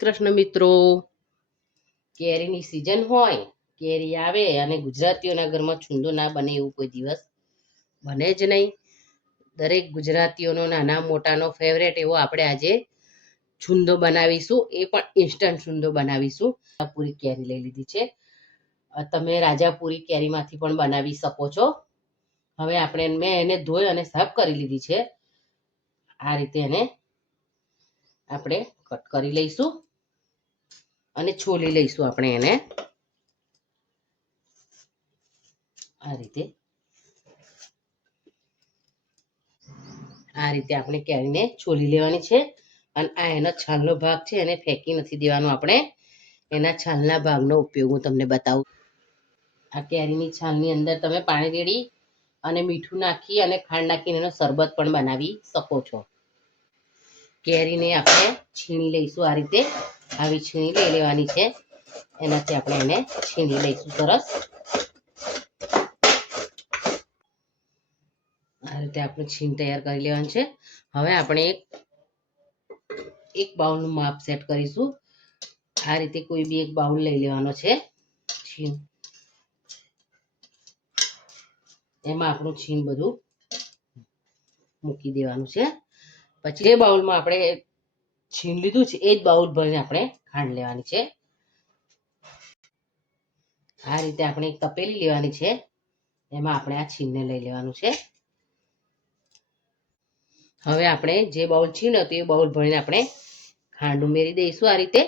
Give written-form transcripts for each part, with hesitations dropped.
કૃષ્ણ મિત્રો, કેરીની સિઝન હોય, કેરી આવે અને ગુજરાતીઓના ઘરમાં છુંદો ના બને એવું કોઈ દિવસ બને જ નહીં. દરેક ગુજરાતીઓનો નાના મોટાનો ફેવરેટ એવો આપણે આજે છુંદો બનાવીશું, એ પણ ઇન્સ્ટન્ટ છુંદો બનાવીશું. રાજાપુરી કેરી લઈ લીધી છે. તમે રાજાપુરી કેરીમાંથી પણ બનાવી શકો છો. હવે મેં એને ધોઈ અને સાફ કરી લીધી છે. આ રીતે એને આપણે કટ કરી લઈશું અને છોલી લઈશું. આપણે એને આ રીતે આપણે કેરીને છોલી લેવાની છે. અને આ એનો છાલનો ભાગ છે, એને ફેંકી નથી દેવાનો. આપણે એના છાલના ભાગનો ઉપયોગ હું તમને બતાવું. આ કેરીની છાલની અંદર તમે પાણી રેડી અને મીઠું નાખી અને ખાંડ નાખીને એનો શરબત પણ બનાવી શકો છો. કેરીને આપણે છીણી લઈશું. આ રીતે આવી છીણી લઈ લેવાની છે. એનાથી આપણે એને છીણી લઈશું સરસ. આ રીતે આપણે છીણ તૈયાર કરી લેવાનું છે. હવે આપણે એક બાઉલનું માપ સેટ કરીશું. આ રીતે કોઈ બી એક બાઉલ લઈ લેવાનો છે. છીણ એમાં આપણું છીણ બધું મૂકી દેવાનું છે. પછી જે બાઉલમાં આપણે છીણ લીધું છે એ જ બાઉલ ભરીને આપણે ખાંડ લેવાની છે. આ રીતે આપણે એક તપેલી લેવાની છે. એમાં આપણે આ છીણને લઈ લેવાનું છે. હવે આપણે જે બાઉલ છીણ હતું એ બાઉલ ભરીને આપણે ખાંડ ઉમેરી દઈશું. આ રીતે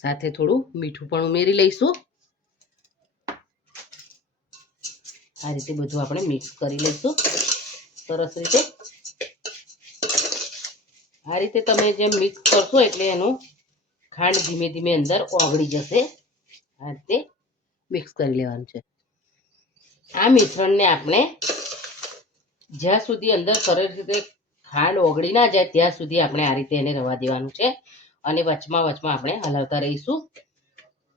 સાથે થોડું મીઠું પણ ઉમેરી લઈશું. આ રીતે બધું આપણે મિક્સ કરી લઈશું સરસ રીતે. આ રીતે તમે જેમ મિક્સ કરશો એટલે એનું ખાંડ ધીમે ધીમે અંદર ઓગળી જશે. આ રીતે મિક્સ કરી લેવાનું છે. આ મિશ્રણને આપણે જ્યાં સુધી અંદર સરસ રીતે ખાંડ ઓગળી ના જાય ત્યાં સુધી આપણે આ રીતે એને રવા દેવાનું છે. અને વચમાં આપણે હલાવતા રહીશું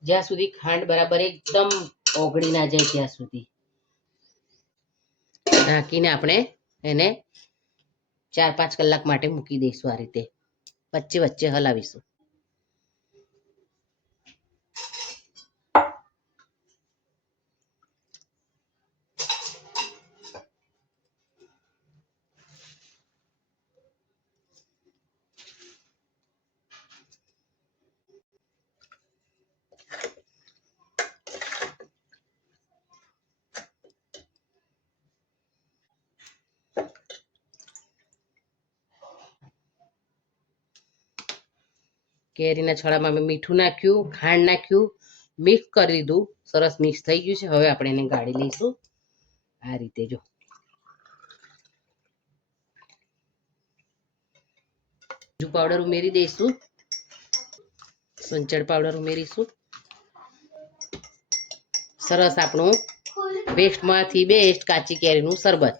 જ્યાં સુધી ખાંડ બરાબર એકદમ ઓગળી ના જાય ત્યાં સુધી. ઢાંકીને આપણે એને 4-5 કલાક માટે મૂકી દઈશું. આ રીતે વચ્ચે વચ્ચે હલાવીશું. કેરીના છાણામાં મેં મીઠું નાખ્યું, ખાંડ નાખ્યું, મિક્સ કરી દીધું. સરસ મિક્સ થઈ ગયું છે. હવે આપણે એને ગાળી લઈશું. આ રીતે જો પાવડર ઉમેરી દઈશું. સંચળ પાવડર ઉમેરીશું. સરસ આપણું વેસ્ટમાંથી બેસ્ટ કાચી કેરીનું શરબત.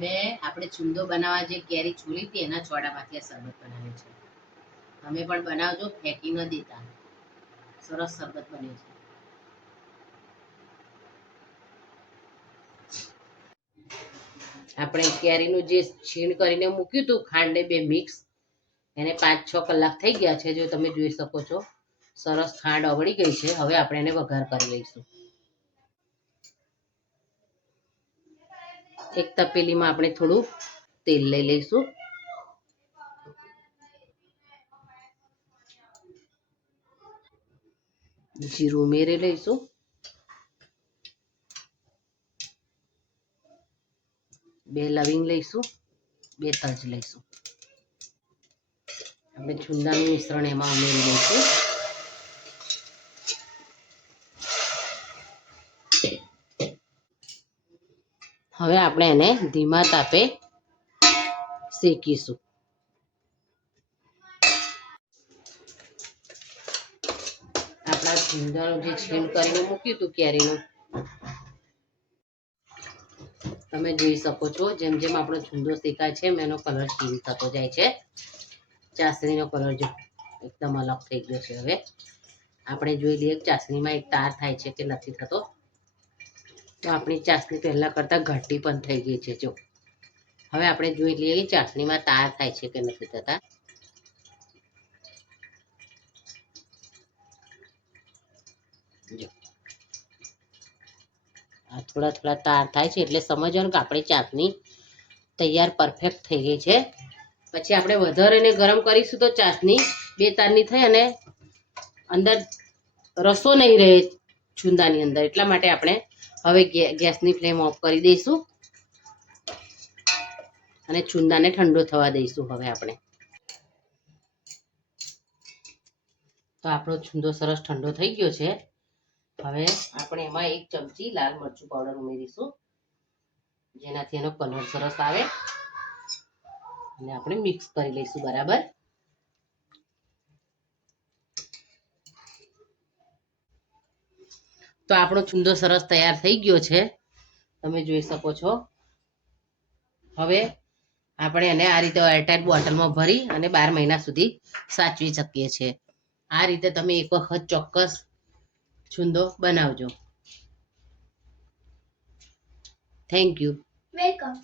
મેં આપણે છુંદો બનાવવા જે કેરી છોલી હતી એના છોડામાંથી આ શરબત બનાવ્યું છે. તમે પણ બનાવજો, ફેંકી ન દેતા. સરસ શરબત બને છે. આપણે કેરીનું જે છીણ કરીને મૂક્યું હતું ખાંડને બે મિક્સ, એને 5-6 કલાક થઈ ગયા છે. જો તમે જોઈ શકો છો સરસ ખાંડ ઓગળી ગઈ છે. હવે આપણે એને વઘાર કરી લઈશું. એક તપેલીમાં આપણે થોડું તેલ લઈ લઈશું. જીરું ઉમેરી લઈશું. બે લવિંગ લઈશું. 2 તજ લઈશું. આપણે છુંદાનું મિશ્રણ એમાં ઉમેરી દઈશું. હવે આપણે એને ધીમા તાપે શેકીશું. આપણા છુંદાનું જે છીણ કરીને મૂક્યું હતું કેરીનું, તમે જોઈ શકો છો જેમ જેમ આપણો છુંદો શેકાય છે એમ એનો કલર ચેન્જ થતો જાય છે. ચાસણીનો કલર જો એકદમ અલગ થઈ ગયો છે. હવે આપણે જોઈ લઈએ ચાસણીમાં એક તાર થાય છે કે નથી થતો. તો આપણી ચાસણી પહેલાં કરતાં ઘાટી પણ થઈ ગઈ છે. જો હવે આપણે જોઈ લઈએ કે ચાસણીમાં તાર થાય છે કે નથી થતા. જો આ થોડા થોડા તાર થાય છે એટલે સમજવાનું કે આપણી ચાસણી તૈયાર પરફેક્ટ થઈ ગઈ છે. પછી આપણે વધારે એને ગરમ કરીશું તો ચાસણી બે તારની થઈ અને અંદર રસો નહીં રહે છુંદાની અંદર. એટલા માટે આપણે હવે ગેસની ફ્લેમ ઓફ કરી દઈશું અને છુંદાને ઠંડો થવા દઈશું. હવે આપણે તો આપણો છુંદો સરસ ઠંડો થઈ ગયો છે. હવે આપણે એમાં 1 ચમચી લાલ મરચું પાવડર ઉમેરીશું જેનાથી એનો કલર સરસ આવે અને આપણે મિક્સ કરી લઈશું બરાબર. તો આપણો છુંદો સરસ તૈયાર થઈ ગયો છે, તમે જોઈ શકો છો. હવે આપણે એને આ રીતે એરટાઇટ બોટલમાં ભરી અને 12 મહિના સુધી સાચવી શકીએ છીએ. આ રીતે તમે એક વખત ચોક્કસ છુંદો બનાવજો. Thank you. વેલકમ.